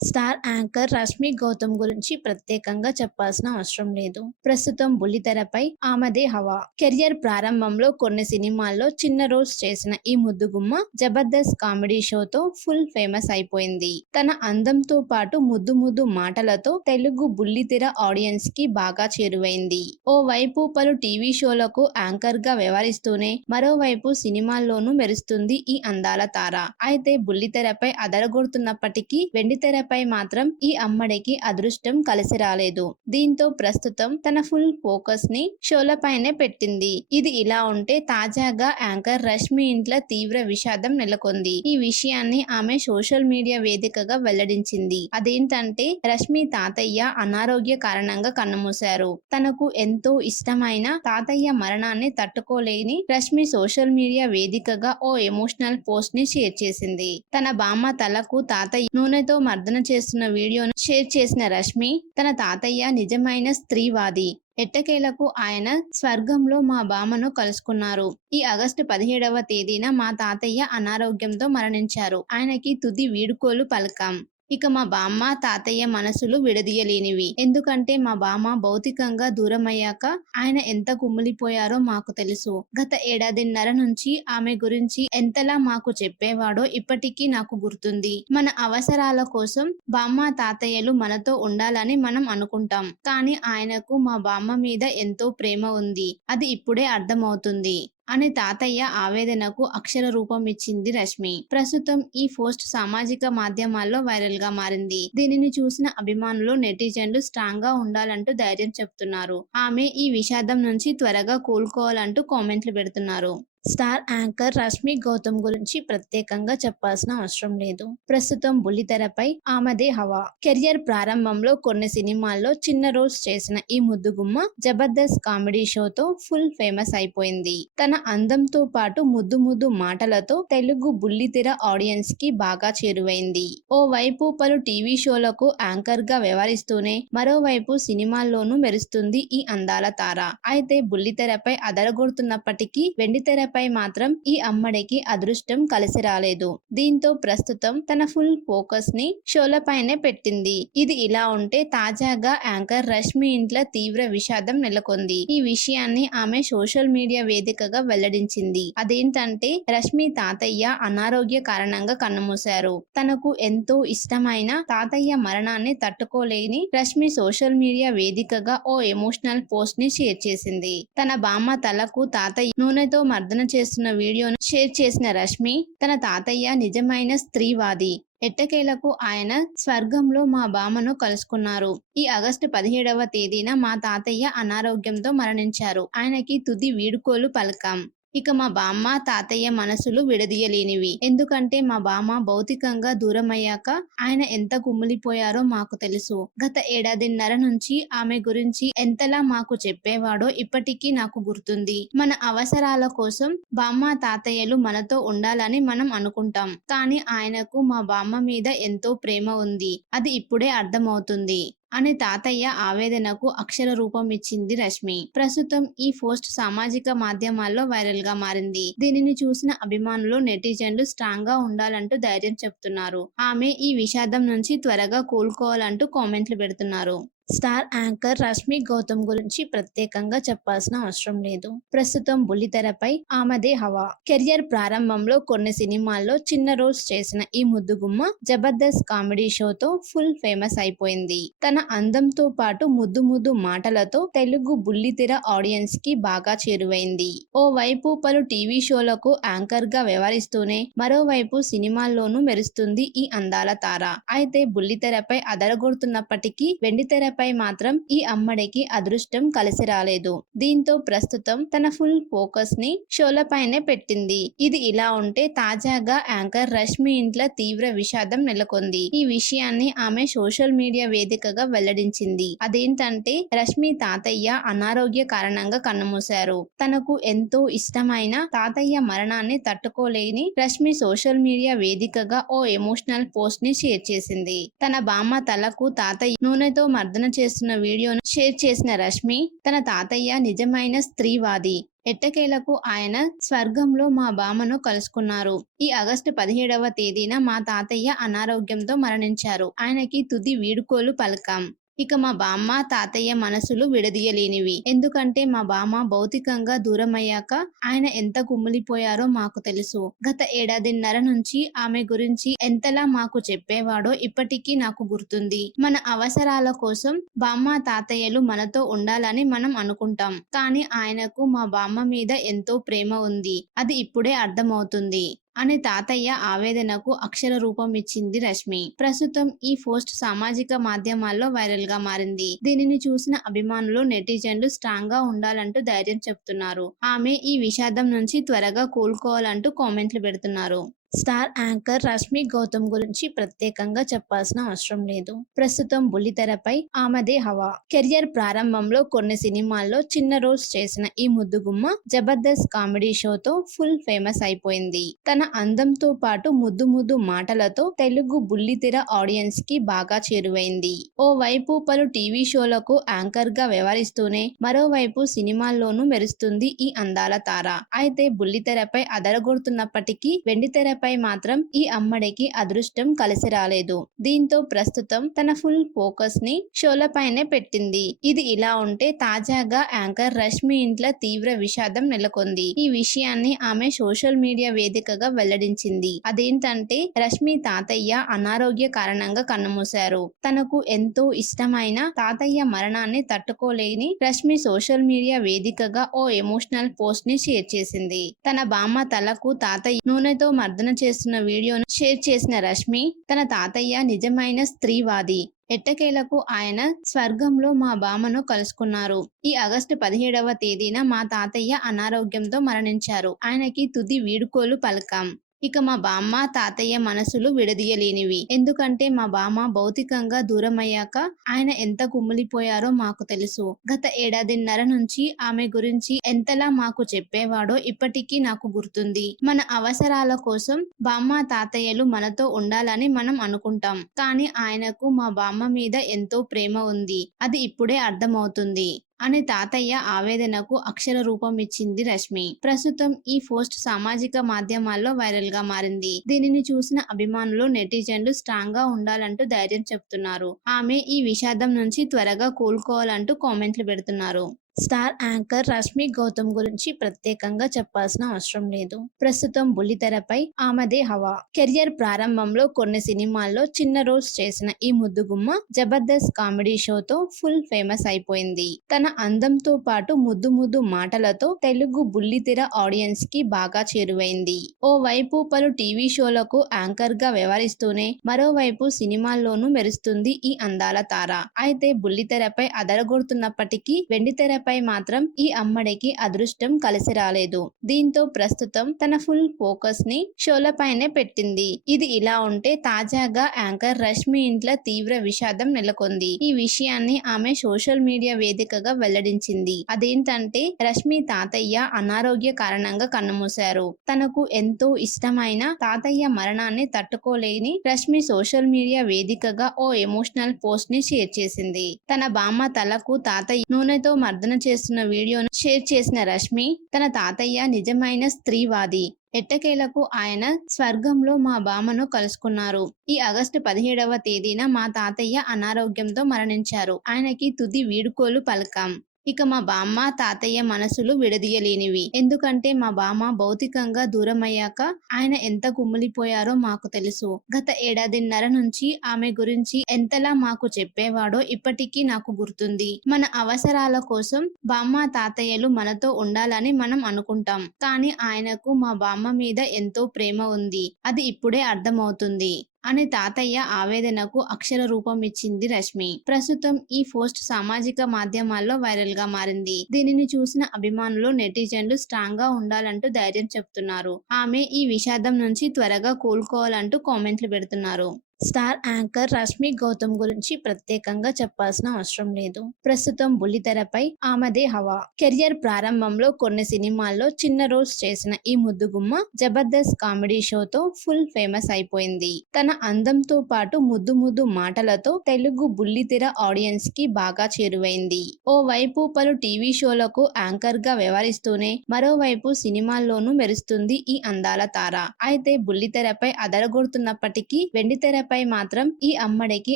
Star anchor Rashmi Gautam గురించి ప్రత్యేకంగా చెప్పాల్సిన అవసరం లేదు. ప్రస్తుతం బుల్లితెరపై ఆమెదే హవా. కెరియర్ ప్రారంభంలో కొన్ని సినిమాల్లో చిన్న రోల్స్ చేసిన ఈ ముద్దుగుమ్మ జబర్దస్త్ కామెడీ షోతో ఫుల్ ఫేమస్ అయిపోయింది. తన అందంతో పాటు ముద్దు ముద్దు మాటలతో తెలుగు బుల్లితెర ఆడియన్స్కి బాగా చేరువైంది. ఓ వైపు పలు టీవీ షోలకు యాంకర్గా వ్యవహరిస్తూనే మరోవైపు సినిమాల్లోనూ మెరుస్తుంది ఈ అందాల తార. అయితే బుల్లితెరపై అదరగొడుతున్నప్పటికీ వెండితెర పై మాత్రం ఈ అమ్మడికి అదృష్టం కలిసి రాలేదు. దీంతో ప్రస్తుతం తన ఫుల్ ఫోకస్ని షోలపైనే పెట్టింది. ఇది ఇలా ఉంటే తాజాగా యాంకర్ రష్మి ఇంట్లో తీవ్ర విషాదం నెలకొంది. ఈ విషయాన్ని ఆమె సోషల్ మీడియా వేదికగా వెల్లడించింది. అదేంటంటే రష్మి తాతయ్య అనారోగ్య కారణంగా కన్నుమూశారు. తనకు ఎంతో ఇష్టమైన తాతయ్య మరణాన్ని తట్టుకోలేని రష్మి సోషల్ మీడియా వేదికగా ఓ ఎమోషనల్ పోస్ట్ని షేర్ చేసింది. తన బామ్మ తలకు తాతయ్య నూనెతో మర్దన చేస్తున్న వీడియోను షేర్ చేసిన రష్మి తన తాతయ్య నిజమైన స్త్రీవాది. ఎట్టకేలకు ఆయన స్వర్గంలో మా బామను కలుసుకున్నారు. ఈ ఆగస్టు పదిహేడవ తేదీన మా తాతయ్య అనారోగ్యంతో మరణించారు. ఆయనకి తుది వీడుకోలు పలకాం. ఇక మా బామ్మ తాతయ్య మనసులు విడదీయలేనివి. ఎందుకంటే మా బామ్మ భౌతికంగా దూరమయ్యాక ఆయన ఎంత కుమ్మిలిపోయారో మాకు తెలుసు. గత ఏడాదిన్నర నుంచి ఆమె గురించి ఎంతలా మాకు చెప్పేవాడో ఇప్పటికీ నాకు గుర్తుంది. మన అవసరాల కోసం బామ్మ తాతయ్యలు మనతో ఉండాలని మనం అనుకుంటాం. కానీ ఆయనకు మా బామ్మ మీద ఎంతో ప్రేమ ఉంది. అది ఇప్పుడే అర్థమవుతుంది. అని తాతయ్య ఆవేదనకు అక్షర రూపం ఇచ్చింది రష్మి. ప్రస్తుతం ఈ పోస్ట్ సామాజిక మాధ్యమాల్లో వైరల్గా మారింది. దీనిని చూసిన అభిమానులు నెటిజన్లు స్ట్రాంగ్గా ఉండాలంటూ ధైర్యం చెప్తున్నారు. ఆమె ఈ విషాదం నుంచి త్వరగా కోలుకోవాలంటూ కామెంట్లు పెడుతున్నారు. స్టార్ యాంకర్ రష్మి గౌతమ్ గురించి ప్రత్యేకంగా చెప్పాల్సిన అవసరం లేదు. ప్రస్తుతం బుల్లితెరపై ఆమెదే హవా. కెరియర్ ప్రారంభంలో కొన్ని సినిమాల్లో చిన్న రోల్స్ చేసిన ఈ ముద్దుగుమ్మ జబర్దస్త్ కామెడీ షోతో ఫుల్ ఫేమస్ అయిపోయింది. తన అందంతో పాటు ముద్దు ముద్దు మాటలతో తెలుగు బుల్లితెర ఆడియన్స్కి బాగా చేరువైంది. ఓ వైపు పలు టీవీ షోలకు యాంకర్గా వ్యవహరిస్తూనే మరోవైపు సినిమాల్లోనూ మెరుస్తుంది ఈ అందాల తార. అయితే బుల్లితెరపై అదరగొడుతున్నప్పటికీ వెండితెరపై పై మాత్రం ఈ అమ్మడికి అదృష్టం కలిసి రాలేదు. దీంతో ప్రస్తుతం తన ఫుల్ ఫోకస్ని షోలపైనే పెట్టింది. ఇది ఇలా ఉంటే తాజాగా యాంకర్ రష్మి ఇంట్లో తీవ్ర విషాదం నెలకొంది. ఈ విషయాన్ని ఆమె సోషల్ మీడియా వేదికగా వెల్లడించింది. అదేంటంటే రష్మి తాతయ్య అనారోగ్య కారణంగా కన్నుమూశారు. తనకు ఎంతో ఇష్టమైన తాతయ్య మరణాన్ని తట్టుకోలేని రష్మి సోషల్ మీడియా వేదికగా ఓ ఎమోషనల్ పోస్ట్ని షేర్ చేసింది. తన బామ్మ తలకు తాతయ్య నూనెతో మర్దన చేస్తున్న వీడియోను షేర్ చేసిన రష్మి తన తాతయ్య నిజమైన స్త్రీవాది. ఎట్టకేలకు ఆయన స్వర్గంలో మా బామను కలుసుకున్నారు. ఈ ఆగస్టు పదిహేడవ తేదీన మా తాతయ్య అనారోగ్యంతో మరణించారు. ఆయనకి తుది వీడుకోలు పలకాం. ఇక మా బామ్మ తాతయ్య మనసులు విడదీయలేనివి. ఎందుకంటే మా బామ్మ భౌతికంగా దూరమయ్యాక ఆయన ఎంత కుమ్మిలిపోయారో మాకు తెలుసు. గత ఏడాదిన్నర నుంచి ఆమె గురించి ఎంతలా మాకు చెప్పేవాడో ఇప్పటికీ నాకు గుర్తుంది. మన అవసరాల కోసం బామ్మ తాతయ్యలు మనతో ఉండాలని మనం అనుకుంటాం. కానీ ఆయనకు మా బామ్మ మీద ఎంతో ప్రేమ ఉంది. అది ఇప్పుడే అర్థమవుతుంది. అని తాతయ్య ఆవేదనకు అక్షర రూపం ఇచ్చింది రష్మి. ప్రస్తుతం ఈ పోస్ట్ సామాజిక మాధ్యమాల్లో వైరల్గా మారింది. దీనిని చూసిన అభిమానులు నెటిజన్లు స్ట్రాంగ్గా ఉండాలంటూ ధైర్యం చెప్తున్నారు. ఆమె ఈ విషాదం నుంచి త్వరగా కోలుకోవాలంటూ కామెంట్లు పెడుతున్నారు. స్టార్ యాంకర్ రష్మి గౌతమ్ గురించి ప్రత్యేకంగా చెప్పాల్సిన అవసరం లేదు. ప్రస్తుతం బుల్లితెరపై ఆమెదే హవా. కెరియర్ ప్రారంభంలో కొన్ని సినిమాల్లో చిన్న రోల్స్ చేసిన ఈ ముద్దుగుమ్మ జబర్దస్త్ కామెడీ షోతో ఫుల్ ఫేమస్ అయిపోయింది. తన అందంతో పాటు ముద్దు ముద్దు మాటలతో తెలుగు బుల్లితెర ఆడియన్స్కి బాగా చేరువైంది. ఓ వైపు పలు టీవీ షోలకు యాంకర్గా వ్యవహరిస్తూనే మరోవైపు సినిమాల్లోనూ మెరుస్తుంది ఈ అందాల తార. అయితే బుల్లితెరపై అదరగొడుతున్నప్పటికీ వెండితెర పై మాత్రం ఈ అమ్మడికి అదృష్టం కలిసి రాలేదు దీంతో ప్రస్తుతం తన ఫుల్ ఫోకస్ని షోలపైనే పెట్టింది. ఇది ఇలా ఉంటే తాజాగా యాంకర్ రష్మి ఇంట్లో తీవ్ర విషాదం నెలకొంది. ఈ విషయాన్ని ఆమె సోషల్ మీడియా వేదికగా వెల్లడించింది. అదేంటంటే రష్మి తాతయ్య అనారోగ్య కారణంగా కన్నుమూశారు. తనకు ఎంతో ఇష్టమైన తాతయ్య మరణాన్ని తట్టుకోలేని రష్మి సోషల్ మీడియా వేదికగా ఓ ఎమోషనల్ పోస్ట్ని షేర్ చేసింది. తన బామ్మ తలకు తాతయ్య నూనెతో మర్దన చేస్తున్న వీడియోను షేర్ చేసిన రష్మి తన తాతయ్య నిజమైన స్త్రీవాది. ఎట్టకేలకు ఆయన స్వర్గంలో మా బామను కలుసుకున్నారు. ఈ ఆగస్టు పదిహేడవ తేదీన మా తాతయ్య అనారోగ్యంతో మరణించారు. ఆయనకి తుది వీడుకోలు పలకాం. ఇక మా బామ్మ తాతయ్య మనసులు విడదీయలేనివి. ఎందుకంటే మా బామ్మ భౌతికంగా దూరమయ్యాక ఆయన ఎంత కుమ్మిలిపోయారో మాకు తెలుసు. గత ఏడాదిన్నర నుంచి ఆమె గురించి ఎంతలా మాకు చెప్పేవాడో ఇప్పటికీ నాకు గుర్తుంది. మన అవసరాల కోసం బామ్మ తాతయ్యలు మనతో ఉండాలని మనం అనుకుంటాం. కానీ ఆయనకు మా బామ్మ మీద ఎంతో ప్రేమ ఉంది. అది ఇప్పుడే అర్థమవుతుంది. అని తాతయ్య ఆవేదనకు అక్షర రూపం ఇచ్చింది రష్మి. ప్రస్తుతం ఈ పోస్ట్ సామాజిక మాధ్యమాల్లో వైరల్గా మారింది. దీనిని చూసిన అభిమానులు నెటిజన్లు స్ట్రాంగ్గా ఉండాలంటూ ధైర్యం చెప్తున్నారు. ఆమె ఈ విషాదం నుంచి త్వరగా కోలుకోవాలంటూ కామెంట్లు పెడుతున్నారు. స్టార్ యాంకర్ రష్మి గౌతమ్ గురించి ప్రత్యేకంగా చెప్పాల్సిన అవసరం లేదు. ప్రస్తుతం బుల్లితెరపై ఆమెదే హవా. కెరియర్ ప్రారంభంలో కొన్ని సినిమాల్లో చిన్న రోల్స్ చేసిన ఈ ముద్దుగుమ్మ జబర్దస్త్ కామెడీ షోతో ఫుల్ ఫేమస్ అయిపోయింది. తన అందంతో పాటు ముద్దు ముద్దు మాటలతో తెలుగు బుల్లితెర ఆడియన్స్కి బాగా చేరువైంది. ఓ వైపు పలు టీవీ షోలకు యాంకర్గా వ్యవహరిస్తూనే మరోవైపు సినిమాల్లోనూ మెరుస్తుంది ఈ అందాల తార. అయితే బుల్లితెరపై అదరగొడుతున్నప్పటికీ వెండితెరపై మాత్రం ఈ అమ్మడికి అదృష్టం కలిసి రాలేదు. దీంతో ప్రస్తుతం తన ఫుల్ ఫోకస్ని షోలపైనే పెట్టింది. ఇది ఇలా ఉంటే తాజాగా యాంకర్ రష్మి ఇంట్లో తీవ్ర విషాదం నెలకొంది. ఈ విషయాన్ని ఆమె సోషల్ మీడియా వేదికగా వెల్లడించింది. అదేంటంటే రష్మి తాతయ్య అనారోగ్య కారణంగా కన్నుమూశారు. తనకు ఎంతో ఇష్టమైన తాతయ్య మరణాన్ని తట్టుకోలేని రష్మి సోషల్ మీడియా వేదికగా ఓ ఎమోషనల్ పోస్ట్ని షేర్ చేసింది. తన బామ్మ తలకు తాతయ్య నూనెతో మర్దన చేస్తున్న వీడియోను షేర్ చేసిన రష్మి తన తాతయ్య నిజమైన స్త్రీవాది. ఎట్టకేలకు ఆయన స్వర్గంలో మా బామను కలుసుకున్నారు. ఈ ఆగస్టు పదిహేడవ తేదీన మా తాతయ్య అనారోగ్యంతో మరణించారు. ఆయనకి తుది వీడుకోలు పలకాం. ఇక మా బామ్మ తాతయ్య మనసులు విడదీయలేనివి. ఎందుకంటే మా బామ్మ భౌతికంగా దూరమయ్యాక ఆయన ఎంత కుమ్మిలిపోయారో మాకు తెలుసు. గత ఏడాదిన్నర నుంచి ఆమె గురించి ఎంతలా మాకు చెప్పేవాడో ఇప్పటికీ నాకు గుర్తుంది. మన అవసరాల కోసం బామ్మ తాతయ్యలు మనతో ఉండాలని మనం అనుకుంటాం. కానీ ఆయనకు మా బామ్మ మీద ఎంతో ప్రేమ ఉంది. అది ఇప్పుడే అర్థమవుతుంది. అని తాతయ్య ఆవేదనకు అక్షర రూపం ఇచ్చింది రష్మి. ప్రస్తుతం ఈ పోస్ట్ సామాజిక మాధ్యమాల్లో వైరల్గా మారింది. దీనిని చూసిన అభిమానులు నెటిజన్లు స్ట్రాంగ్గా ఉండాలంటూ ధైర్యం చెప్తున్నారు. ఆమె ఈ విషాదం నుంచి త్వరగా కోలుకోవాలంటూ కామెంట్లు పెడుతున్నారు. స్టార్ యాంకర్ రష్మి గౌతమ్ గురించి ప్రత్యేకంగా చెప్పాల్సిన అవసరం లేదు. ప్రస్తుతం బుల్లితెరపై ఆమెదే హవా. కెరియర్ ప్రారంభంలో కొన్ని సినిమాల్లో చిన్న రోల్స్ చేసిన ఈ ముద్దుగుమ్మ జబర్దస్త్ కామెడీ షోతో ఫుల్ ఫేమస్ అయిపోయింది. తన అందంతో పాటు ముద్దు ముద్దు మాటలతో తెలుగు బుల్లితెర ఆడియన్స్కి బాగా చేరువైంది. ఓ వైపు పలు టీవీ షోలకు యాంకర్గా వ్యవహరిస్తూనే మరోవైపు సినిమాల్లోనూ మెరుస్తుంది ఈ అందాల తార. అయితే బుల్లితెరపై అదరగొడుతున్నప్పటికీ వెండితెర పై మాత్రం ఈ అమ్మడికి అదృష్టం కలిసి రాలేదు. దీంతో ప్రస్తుతం తన ఫుల్ ఫోకస్ని షోలపైనే పెట్టింది. ఇది ఇలా ఉంటే తాజాగా యాంకర్ రష్మి ఇంట్లో తీవ్ర విషాదం నెలకొంది. ఈ విషయాన్ని ఆమె సోషల్ మీడియా వేదికగా వెల్లడించింది. అదేంటంటే రష్మి తాతయ్య అనారోగ్య కారణంగా కన్నుమూశారు. తనకు ఎంతో ఇష్టమైన తాతయ్య మరణాన్ని తట్టుకోలేని రష్మి సోషల్ మీడియా వేదికగా ఓ ఎమోషనల్ పోస్ట్ని షేర్ చేసింది. తన బామ్మ తలకు తాతయ్య నూనెతో మర్దన చేస్తున్న వీడియోను షేర్ చేసిన రష్మి తన తాతయ్య నిజమైన స్త్రీవాది. ఎట్టకేలకు ఆయన స్వర్గంలో మా బామను కలుసుకున్నారు. ఈ ఆగస్టు పదిహేడవ తేదీన మా తాతయ్య అనారోగ్యంతో మరణించారు. ఆయనకి తుది వీడుకోలు పలకాం. ఇక మా బామ్మ తాతయ్య మనసులు విడదీయలేనివి. ఎందుకంటే మా బామ్మ భౌతికంగా దూరమయ్యాక ఆయన ఎంత కుమ్మిలిపోయారో మాకు తెలుసు. గత ఏడాదిన్నర నుంచి ఆమె గురించి ఎంతలా మాకు చెప్పేవాడో ఇప్పటికీ నాకు గుర్తుంది. మన అవసరాల కోసం బామ్మ తాతయ్యలు మనతో ఉండాలని మనం అనుకుంటాం. కానీ ఆయనకు మా బామ్మ మీద ఎంతో ప్రేమ ఉంది. అది ఇప్పుడే అర్థమవుతుంది. అని తాతయ్య ఆవేదనకు అక్షర రూపం ఇచ్చింది రష్మి. ప్రస్తుతం ఈ పోస్ట్ సామాజిక మాధ్యమాల్లో వైరల్గా మారింది. దీనిని చూసిన అభిమానులు నెటిజన్లు స్ట్రాంగ్గా ఉండాలంటూ ధైర్యం చెప్తున్నారు. ఆమె ఈ విషాదం నుంచి త్వరగా కోలుకోవాలంటూ కామెంట్లు పెడుతున్నారు. స్టార్ యాంకర్ రష్మి గౌతమ్ గురించి ప్రత్యేకంగా చెప్పాల్సిన అవసరం లేదు. ప్రస్తుతం బుల్లితెరపై ఆమెదే హవా. కెరియర్ ప్రారంభంలో కొన్ని సినిమాల్లో చిన్న రోల్స్ చేసిన ఈ ముద్దుగుమ్మ జబర్దస్త్ కామెడీ షోతో ఫుల్ ఫేమస్ అయిపోయింది. తన అందంతో పాటు ముద్దు ముద్దు మాటలతో తెలుగు బుల్లితెర ఆడియన్స్కి బాగా చేరువైంది. ఓ వైపు పలు టీవీ షోలకు యాంకర్గా వ్యవహరిస్తూనే మరోవైపు సినిమాల్లోనూ మెరుస్తుంది ఈ అందాల తార. అయితే బుల్లితెరపై అదరగొడుతున్నప్పటికీ వెండితెర పై మాత్రం ఈ అమ్మడికి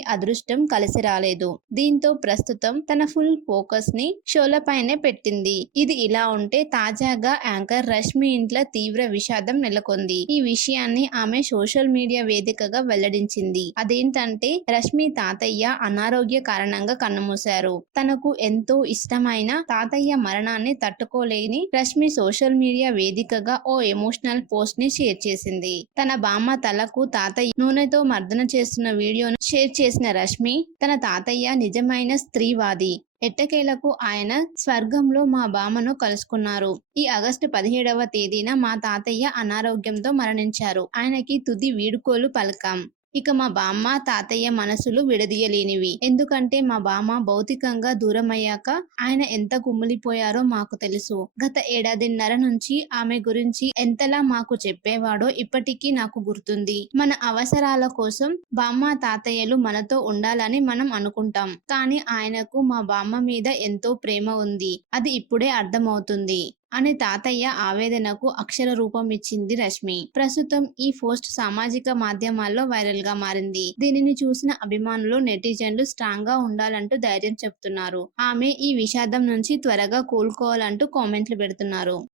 అదృష్టం కలిసి రాలేదు. దీంతో ప్రస్తుతం తన ఫుల్ ఫోకస్ని షోలపైనే పెట్టింది. ఇది ఇలా ఉంటే తాజాగా యాంకర్ రష్మి ఇంట్లో తీవ్ర విషాదం నెలకొంది. ఈ విషయాన్ని ఆమె సోషల్ మీడియా వేదికగా వెల్లడించింది. అదేంటంటే రష్మి తాతయ్య అనారోగ్య కారణంగా కన్నుమూశారు. తనకు ఎంతో ఇష్టమైన తాతయ్య మరణాన్ని తట్టుకోలేని రష్మి సోషల్ మీడియా వేదికగా ఓ ఎమోషనల్ పోస్ట్ని షేర్ చేసింది. తన బామ్మ తలకు తాతయ్య నూనెతో మర్దన చేస్తున్న వీడియోను షేర్ చేసిన రష్మి తన తాతయ్య నిజమైన స్త్రీవాది. ఎట్టకేలకు ఆయన స్వర్గంలో మా బామను కలుసుకున్నారు. ఈ ఆగస్టు పదిహేడవ తేదీన మా తాతయ్య అనారోగ్యంతో మరణించారు. ఆయనకి తుది వీడుకోలు పలకాం. ఇక మా బామ్మ తాతయ్య మనసులు విడదీయలేనివి. ఎందుకంటే మా బామ్మ భౌతికంగా దూరమయ్యాక ఆయన ఎంత కుమ్మిలిపోయారో మాకు తెలుసు. గత ఏడాదిన్నర నుంచి ఆమె గురించి ఎంతలా మాకు చెప్పేవాడో ఇప్పటికీ నాకు గుర్తుంది. మన అవసరాల కోసం బామ్మ తాతయ్యలు మనతో ఉండాలని మనం అనుకుంటాం. కానీ ఆయనకు మా బామ్మ మీద ఎంతో ప్రేమ ఉంది. అది ఇప్పుడే అర్థమవుతుంది. అని తాతయ్య ఆవేదనకు అక్షర రూపం ఇచ్చింది రష్మి. ప్రస్తుతం ఈ పోస్ట్ సామాజిక మాధ్యమాల్లో వైరల్గా మారింది. దీనిని చూసిన అభిమానులు నెటిజన్లు స్ట్రాంగ్గా ఉండాలంటూ ధైర్యం చెప్తున్నారు. ఆమె ఈ విషాదం నుంచి త్వరగా కోలుకోవాలంటూ కామెంట్లు పెడుతున్నారు.